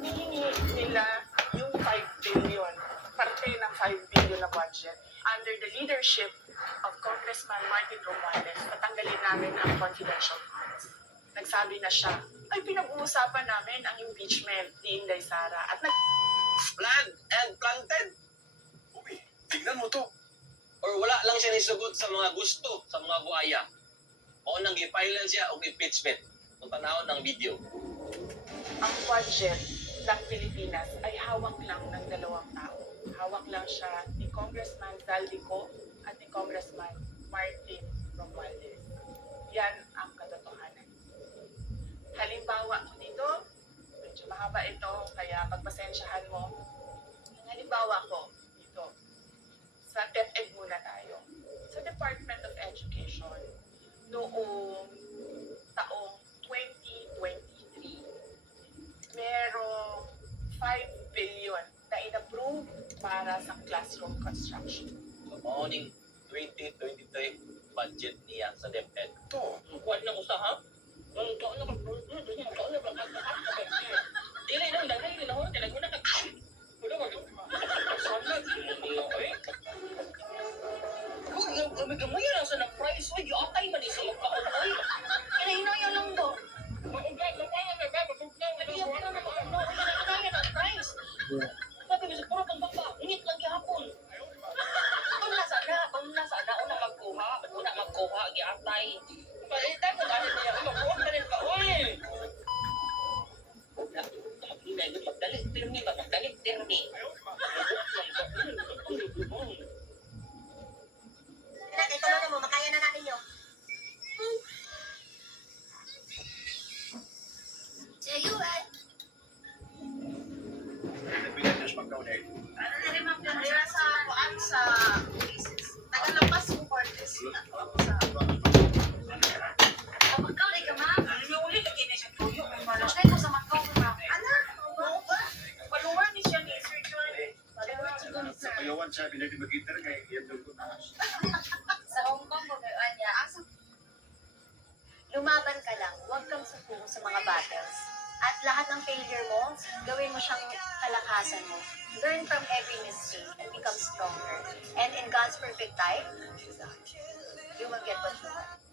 Hinihingi nila yung 5 billion, parte ng 5 billion na budget. Under the leadership of Congressman Martin Romualdez, patanggalin namin ang confidential funds. Nagsabi na siya, ay pinag-uusapan namin ang impeachment ni Inday Sara at Planned and planted. Uy, tignan mo to. Or wala lang siya nisugot sa mga gusto, sa mga buaya. O nang gi-file siya o impeachment. Kung panahon ng video. ang budget ng Pilipinas ay hawak lang ng dalawang tao. Hawak lang siya ni Congressman Zaldico at ni Congressman Martin Romualdez. Yan ang katotohanan. Halimbawa ko dito, medyo mahaba ito, kaya pagpasensyahan mo. Ang halimbawa ko dito, sa DepEd muna tayo. Sa Department of Education, noong taong 2023, merong 5 billion na in-approve para sa classroom construction. So, morning 2023 budget niya sa DepEd. To. Kuwan ng usaha? Ang taon na dili nang dagay din ako, talaga na wala mo. Sana kami gamay lang sa price oy, atay man isa yung kaon oy. Kinahinaya lang do. Sabi ko sa puro pang baba, ingit lang gihapon. Kung nasa na, una magkuha, giatay. Palita ko dahil niya, magkuha ka rin ka, oy! Magdalit, pirmi ba? Magdalit, pirmi. Tulungan mo, makaya na natin yun. Nagbilang siya mag-donate. Ano na rin mag-donate sa kuan sa tagalampas mo parties na sa Macau na ka, ma'am? Ano uli lagi na siya tuyo? Ay, ko sa Macau ka, ma'am. Ano ba? Paluwan ni siya ni Sir John. Paluwan siya ni Sa Sir. payawan siya, pinag-magitar ngayon, yan doon ko na. Sa Hong Kong, gagawin niya. Lumaban ka lang, huwag kang suko sa mga battles. At lahat ng failure mo, gawin mo siyang kalakasan mo. Learn from every mistake and become stronger. And in God's perfect time, you will get what you want.